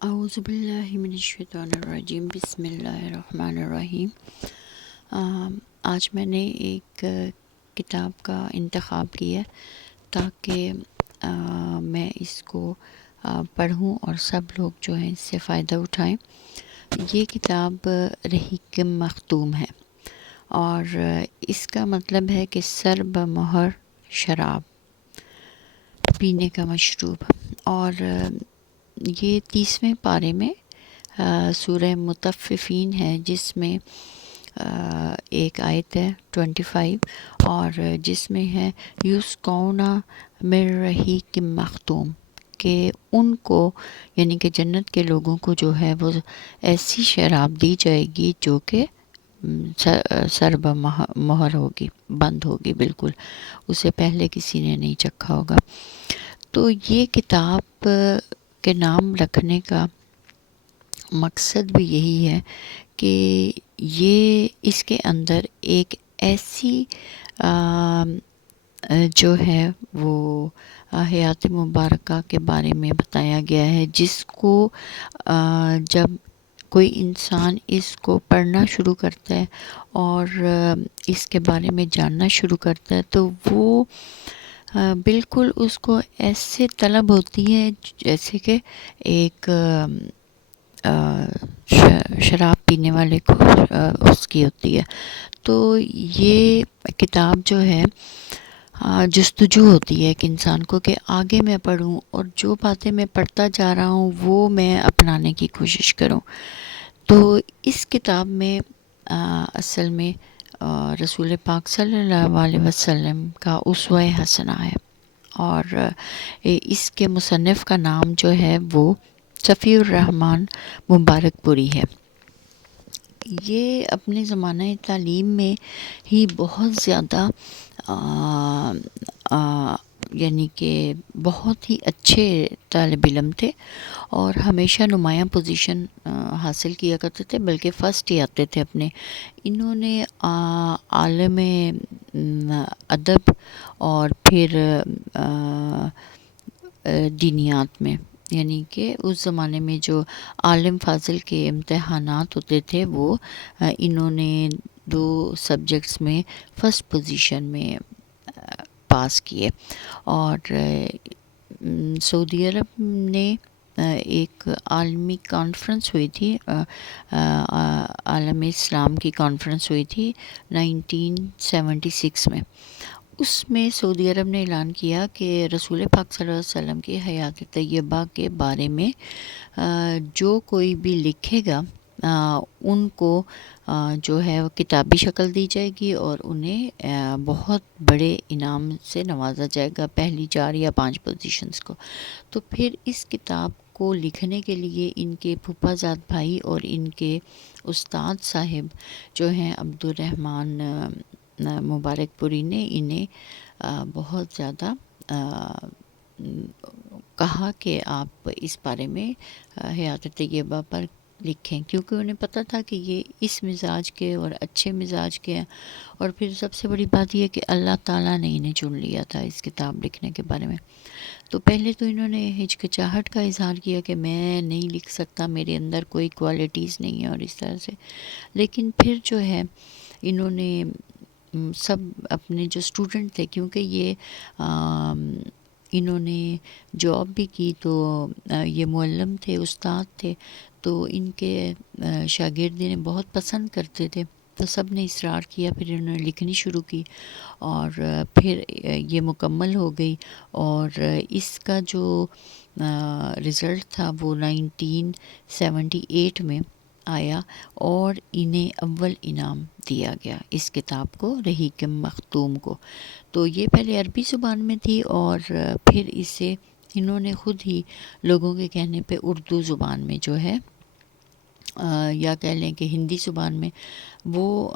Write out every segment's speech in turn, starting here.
اعوذ باللہ من الشیطان الرجیم، بسم اللہ الرحمن الرحیم۔ آج میں نے ایک کتاب کا انتخاب کیا تاکہ میں اس کو پڑھوں اور سب لوگ جو ہیں اس سے فائدہ اٹھائیں۔ یہ کتاب رحیق مختوم ہے اور اس کا مطلب ہے کہ سر بمہر شراب، پینے کا مشروب۔ اور یہ 30ویں پارے میں سورہ مطففین ہے، جس میں ایک آیت ہے 25، اور جس میں ہے یسقون من رحیق مختوم، کہ ان کو یعنی کہ جنت کے لوگوں کو جو ہے وہ ایسی شراب دی جائے گی جو کہ سر بمہر ہوگی، بند ہوگی بالکل، اسے پہلے کسی نے نہیں چکھا ہوگا۔ تو یہ کتاب کے نام رکھنے کا مقصد بھی یہی ہے کہ یہ اس کے اندر ایک ایسی جو ہے وہ حیات مبارکہ کے بارے میں بتایا گیا ہے، جس کو جب کوئی انسان اس کو پڑھنا شروع کرتا ہے اور اس کے بارے میں جاننا شروع کرتا ہے تو وہ بالکل اس کو ایسے طلب ہوتی ہے جیسے کہ ایک شراب پینے والے کو اس کی ہوتی ہے۔ تو یہ کتاب جو ہے جستجو ہوتی ہے ایک انسان کو کہ آگے میں پڑھوں اور جو باتیں میں پڑھتا جا رہا ہوں وہ میں اپنانے کی کوشش کروں۔ تو اس کتاب میں اصل میں رسول پاک صلی اللہ علیہ وسلم کا اسوہ حسنہ ہے، اور اس کے مصنف کا نام جو ہے وہ صفی الرحمن مبارک پوری ہے۔ یہ اپنے زمانہ تعلیم میں ہی بہت زیادہ یعنی کہ بہت ہی اچھے طالب علم تھے اور ہمیشہ نمایاں پوزیشن حاصل کیا کرتے تھے، بلکہ فرسٹ ہی آتے تھے اپنے۔ انہوں نے عالم ادب اور پھر دینیات میں، یعنی کہ اس زمانے میں جو عالم فاضل کے امتحانات ہوتے تھے وہ انہوں نے 2 سبجیکٹس میں فرسٹ پوزیشن میں پاس کیے۔ اور سعودی عرب نے ایک عالمی کانفرنس ہوئی تھی، عالم اسلام کی کانفرنس ہوئی تھی 1976 میں۔ اس میں سعودی عرب نے اعلان کیا کہ رسول پاک صلی اللہ علیہ وسلم کی حیات طیبہ کے بارے میں جو کوئی بھی لکھے گا ان کو جو ہے وہ کتابی شکل دی جائے گی اور انہیں بہت بڑے انعام سے نوازا جائے گا، پہلی 4 یا 5 پوزیشنز کو۔ تو پھر اس کتاب کو لکھنے کے لیے ان کے پھوپھا زاد بھائی اور ان کے استاد صاحب جو ہیں عبد الرحمن مبارک پوری نے انہیں بہت زیادہ کہا کہ آپ اس بارے میں حیات طیبہ پر لکھیں، کیونکہ انہیں پتہ تھا کہ یہ اس مزاج کے اور اچھے مزاج کے ہیں۔ اور پھر سب سے بڑی بات یہ کہ اللہ تعالیٰ نے انہیں چن لیا تھا اس کتاب لکھنے کے بارے میں۔ تو پہلے تو انہوں نے ہچکچاہٹ کا اظہار کیا کہ میں نہیں لکھ سکتا، میرے اندر کوئی کوالٹیز نہیں ہیں اور اس طرح سے، لیکن پھر جو ہے انہوں نے سب اپنے جو اسٹوڈنٹ تھے، کیونکہ یہ انہوں نے جاب بھی کی تو یہ معلم تھے، استاد تھے، تو ان کے شاگرد انہیں بہت پسند کرتے تھے، تو سب نے اصرار کیا، پھر انہوں نے لکھنی شروع کی اور پھر یہ مکمل ہو گئی۔ اور اس کا جو رزلٹ تھا وہ 1978 میں آیا اور انہیں اول انعام دیا گیا اس کتاب کو، رحیق مختوم کو۔ تو یہ پہلے عربی زبان میں تھی اور پھر اسے انہوں نے خود ہی لوگوں کے کہنے پہ اردو زبان میں جو ہے یا کہہ لیں کہ ہندی زبان میں، وہ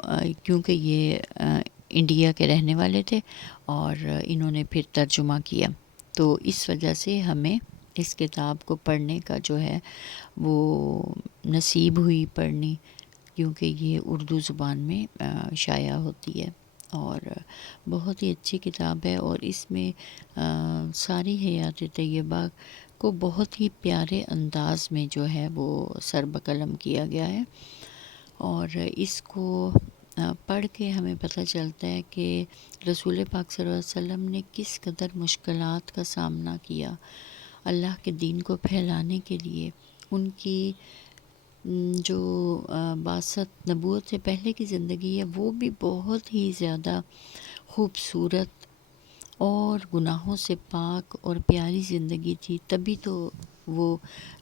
کیونکہ یہ انڈیا کے رہنے والے تھے اور انہوں نے پھر ترجمہ کیا، تو اس وجہ سے ہمیں اس کتاب کو پڑھنے کا جو ہے وہ نصیب ہوئی پڑھنی، کیونکہ یہ اردو زبان میں شائع ہوتی ہے اور بہت ہی اچھی کتاب ہے۔ اور اس میں ساری حیات طیبہ کو بہت ہی پیارے انداز میں جو ہے وہ سر بقلم کیا گیا ہے، اور اس کو پڑھ کے ہمیں پتہ چلتا ہے کہ رسول پاک صلی اللہ علیہ وسلم نے کس قدر مشکلات کا سامنا کیا اللہ کے دین کو پھیلانے کے لیے۔ ان کی جو بعثت نبوت سے پہلے کی زندگی ہے وہ بھی بہت ہی زیادہ خوبصورت اور گناہوں سے پاک اور پیاری زندگی تھی، تبھی تو وہ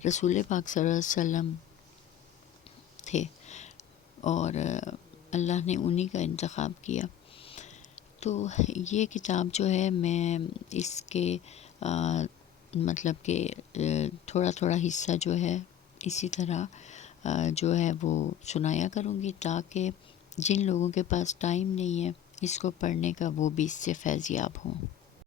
رسول پاک صلی اللہ علیہ وسلم تھے، اور اللہ نے انہی کا انتخاب کیا۔ تو یہ کتاب جو ہے میں اس کے مطلب کہ تھوڑا تھوڑا حصہ جو ہے اسی طرح جو ہے وہ سنایا کروں گی، تاکہ جن لوگوں کے پاس ٹائم نہیں ہے اس کو پڑھنے کا وہ بھی اس سے فیض یاب ہوں۔